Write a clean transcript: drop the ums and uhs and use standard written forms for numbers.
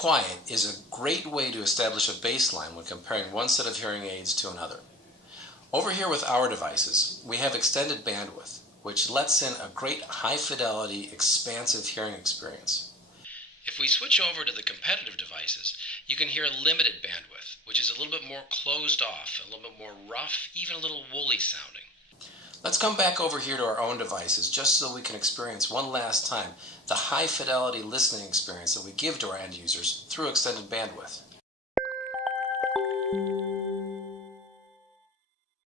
quiet is a great way to establish a baseline when comparing one set of hearing aids to another. Over here with our devices, we have extended bandwidth, which lets in a great high-fidelity, expansive hearing experience. If we switch over to the competitive devices, you can hear limited bandwidth, which is a little bit more closed off, a little bit more rough, even a little woolly sounding. Let's come back over here to our own devices just so we can experience one last time the high-fidelity listening experience that we give to our end users through extended bandwidth.